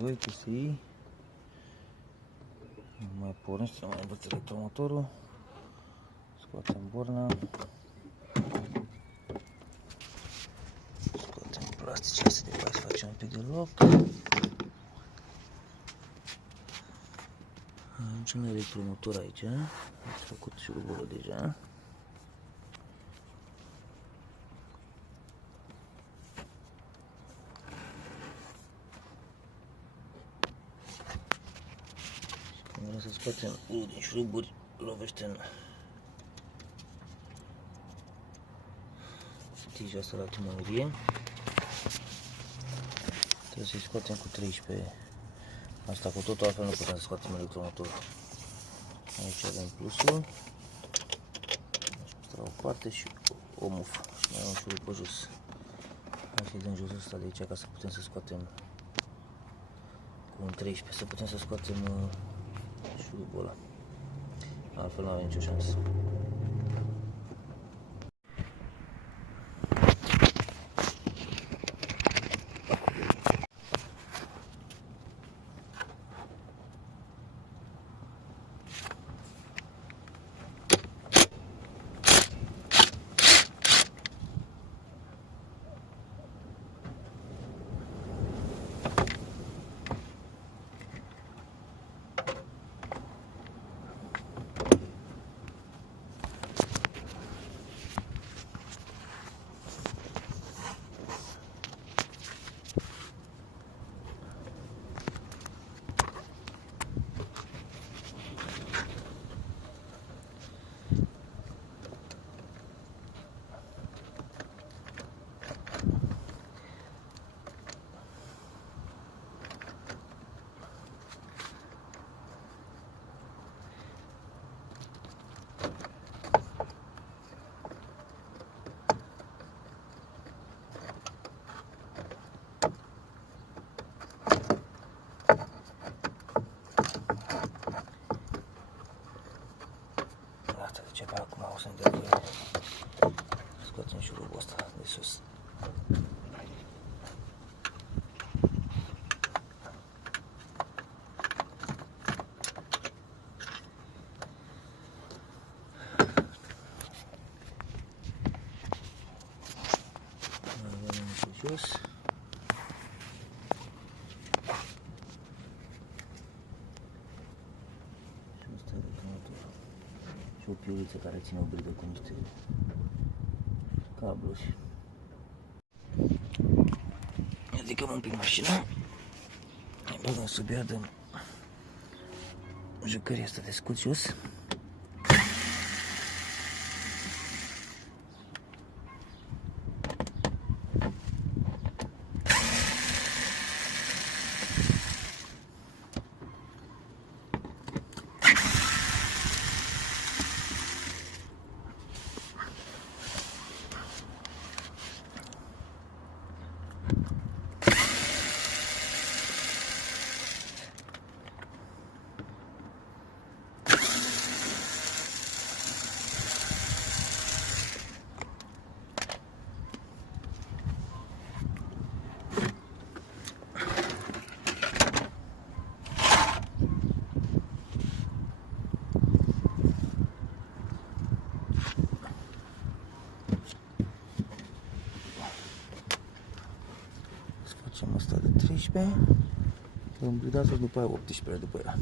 2 TSI. Mai pornește, mai dă electromotorul. Scoatem borna. Scoatem plasticele astea de bani, să facem un pic de loc. Ajungem la electromotor aici. Am făcut șurubul deja. Să scoatem unul din șuruburi, lovește în tija asta la timonirie. Trebuie să-i scoatem cu 13. Asta cu totul, altfel nu putem să scoatem electromotorul. Aici avem plusul. Asta la o parte și o mufă. Și mai avem șurub pe jos. Hai să-i dăm josul ăsta de aici ca să putem să scoatem cu un 13, să putem să scoatem șurubul ăla. Altfel nu avem nicio șansă. Acum o să-mi dea voie. Scoatem șurubul ăsta de sus. Mai avem unul pe jos. Și ăsta e electromotorul. Și o piuliță care ține o bridă cu niște cabluri. Ridicăm un pic mașina. Ne băgăm sub ea, dăm jucăria asta de scut jos. Facem asta de 13, vom blida să după aia 18 după ea.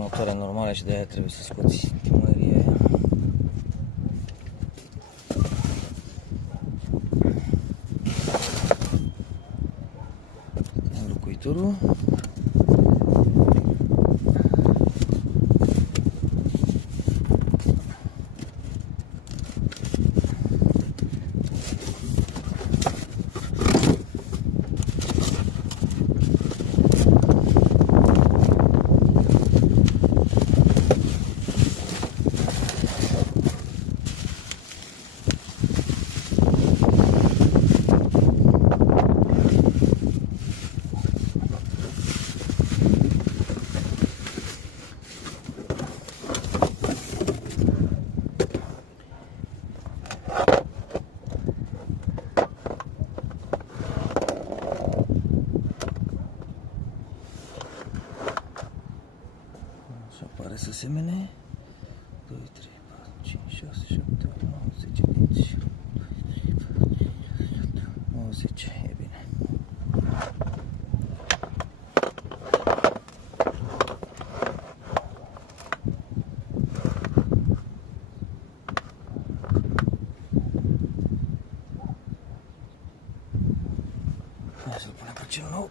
electromotoare normale și de aia trebuie să scoți timăria aia. Înlocuitorul. Pare să semene 2, 3, 4, 5, 6, 7, 8, 9, 10 dinți. 90, e bine. Hai să-l punem pe cel nou.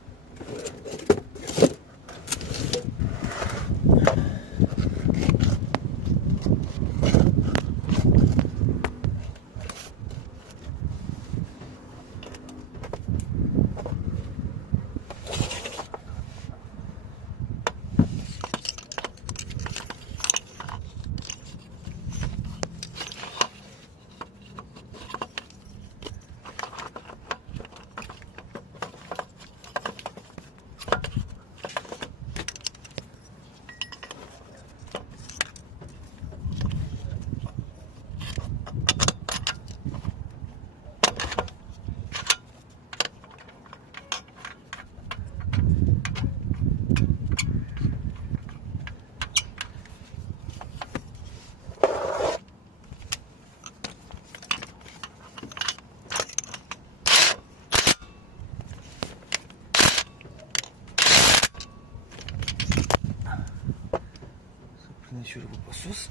Prinde șurubul pe sus.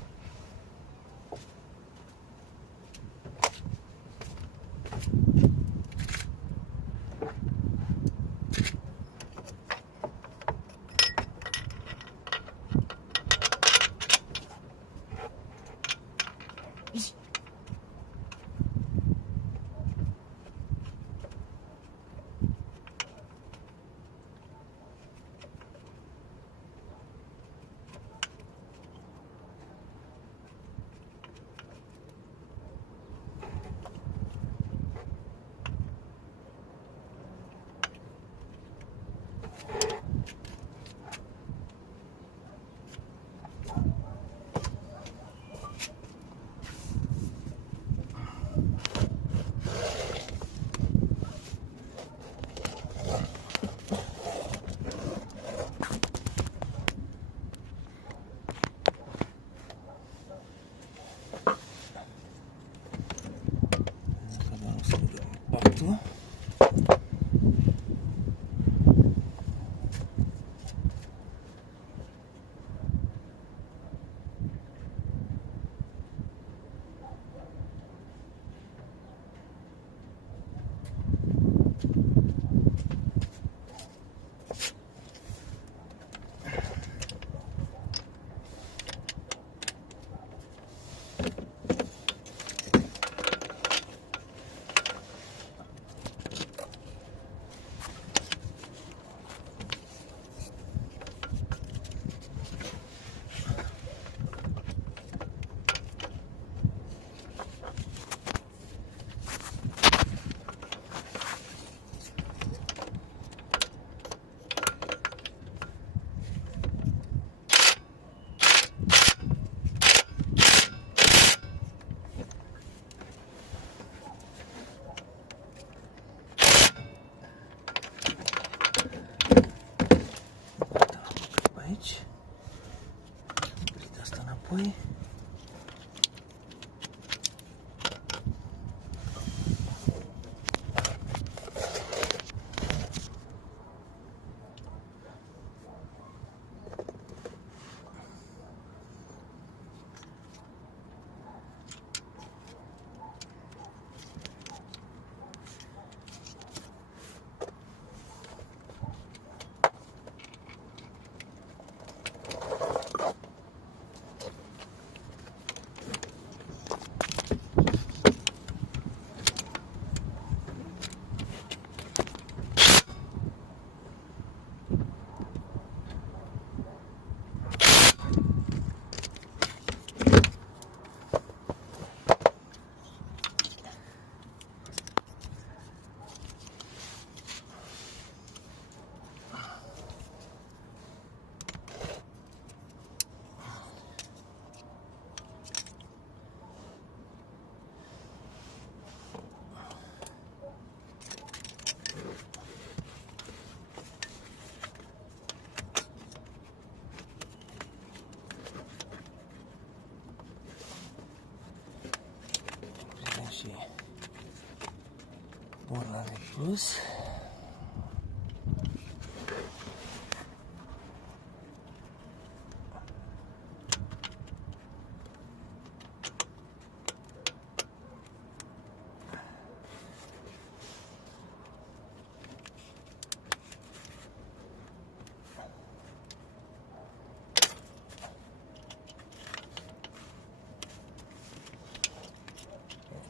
plus.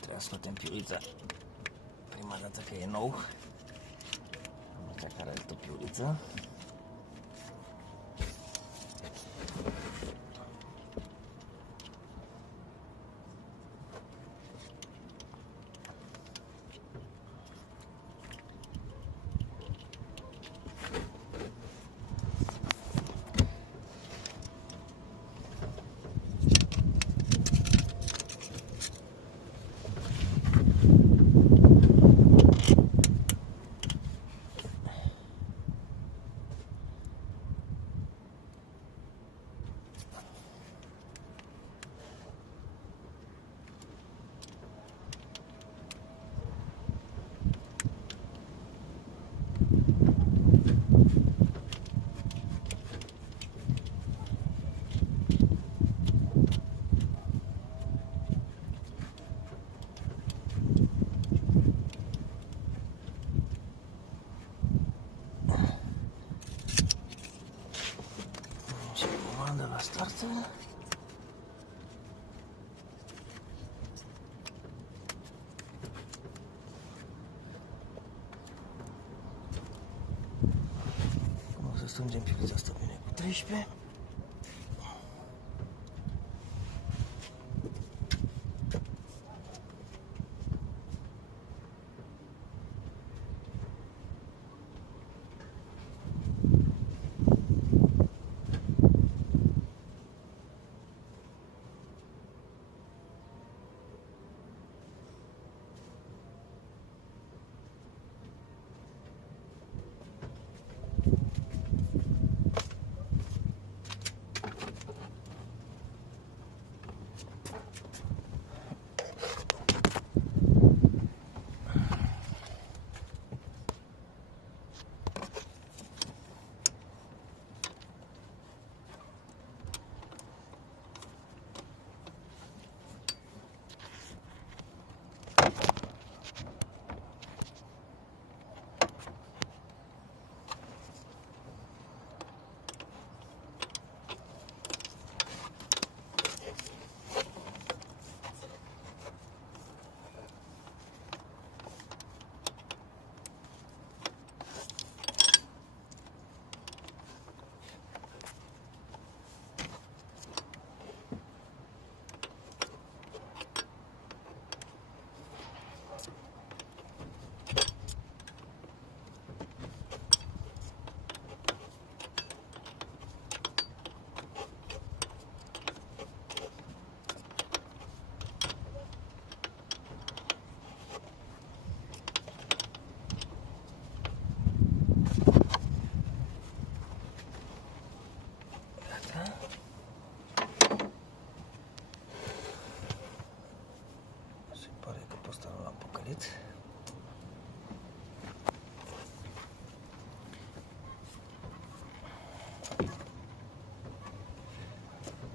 Trebuie să scoatem piulița prima dată că e nou. Am uitat care altă piuliță. La start. Cum o să strângem piulița asta bine cu 13.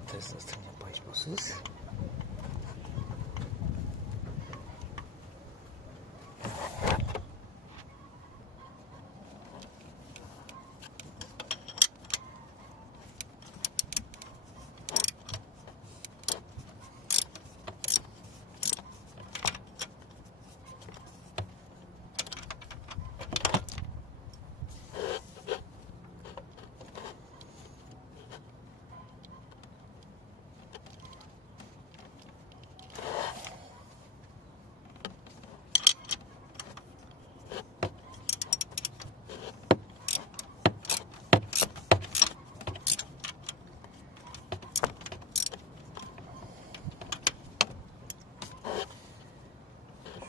Trebuie să strângem pe aici pe sus.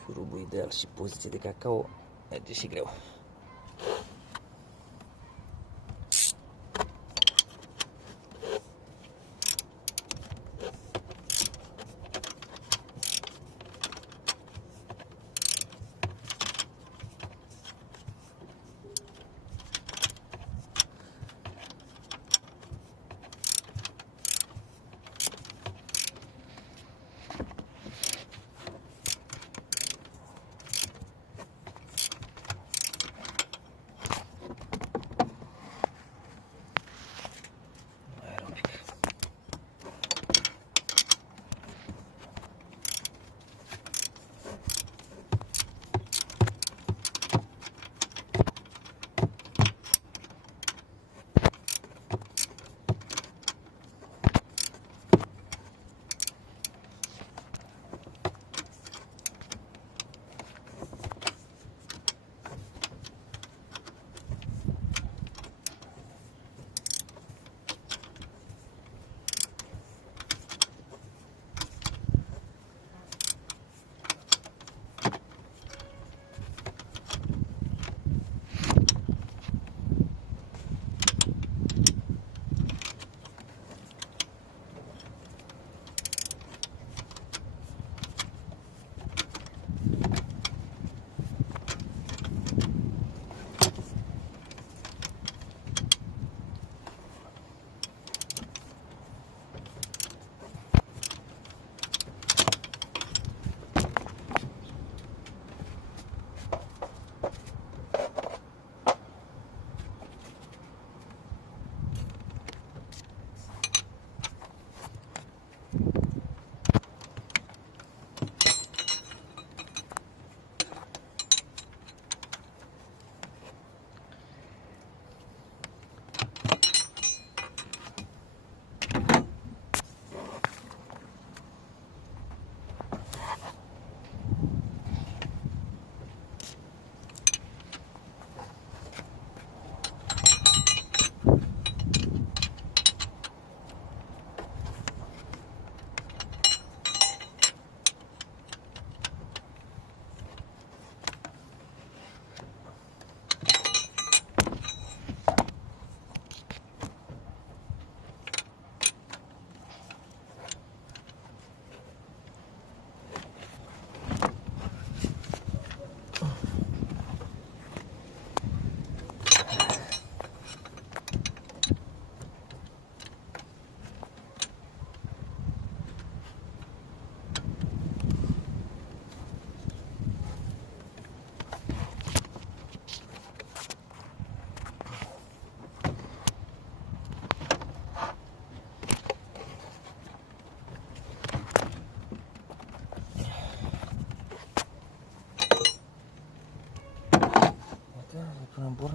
Șurubul ideal și poziție de cacao merge și greu.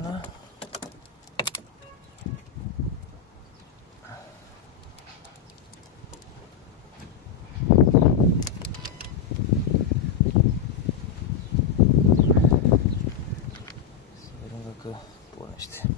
iarna. Să vedem dacă pornește.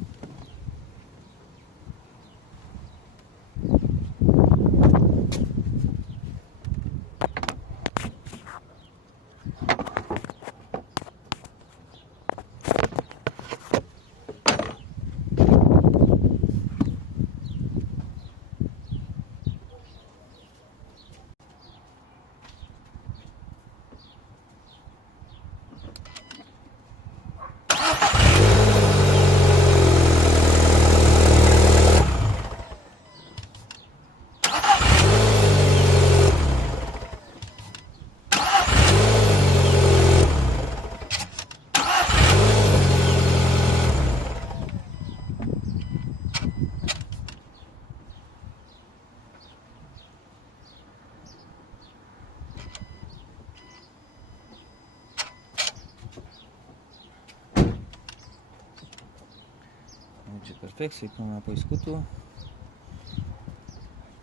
Merge perfect, să-i pun înapoi scutul,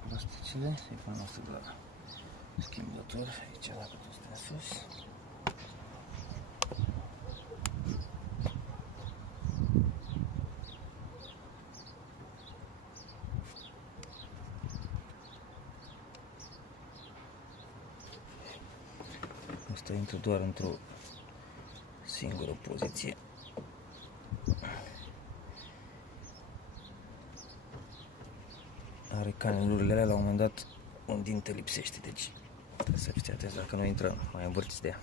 plasticele, să-i pun asta de la schimbător, aici dacă tot stă în sus. Asta intră doar într-o singură poziție. Are canelurile alea, la un moment dat un dinte lipsește, deci trebuie să fiți atenți dacă nu intră mai învârtiți de ea.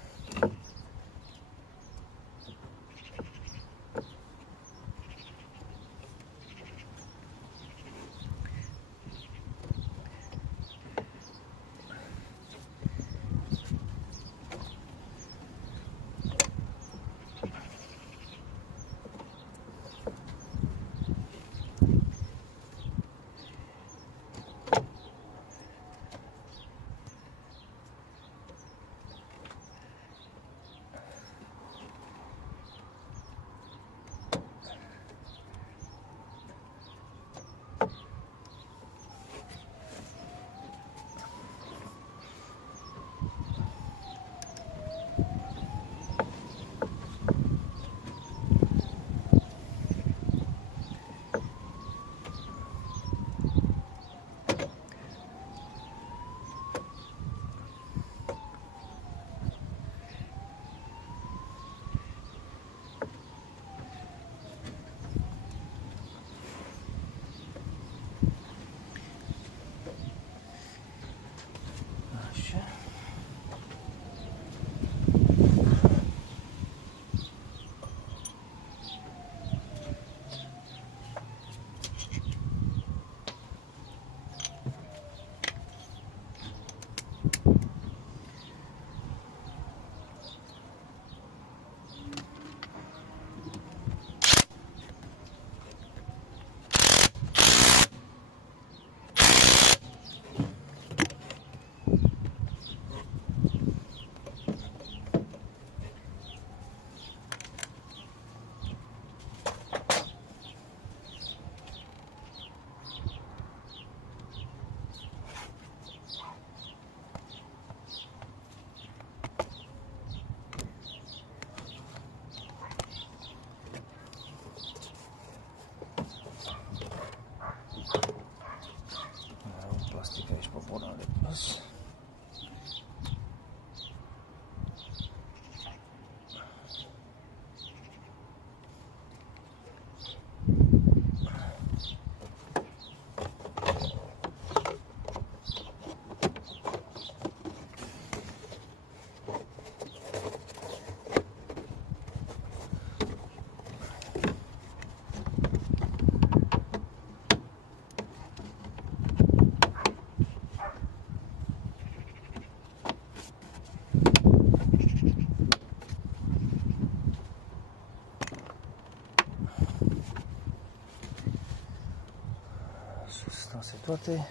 Astea toate,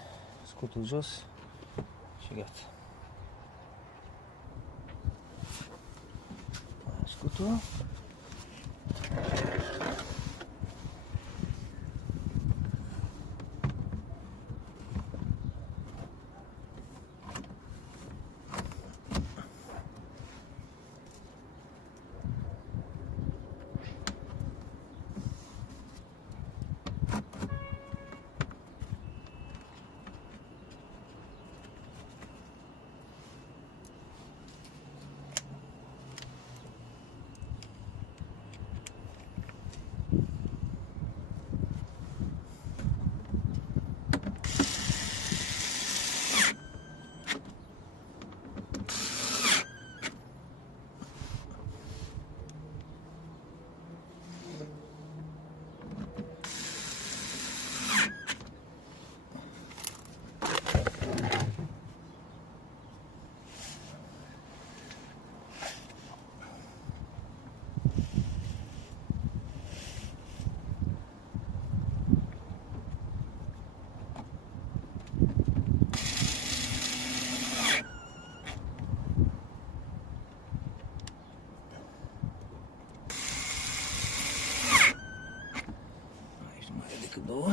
scutul jos și gata. Scutul. două.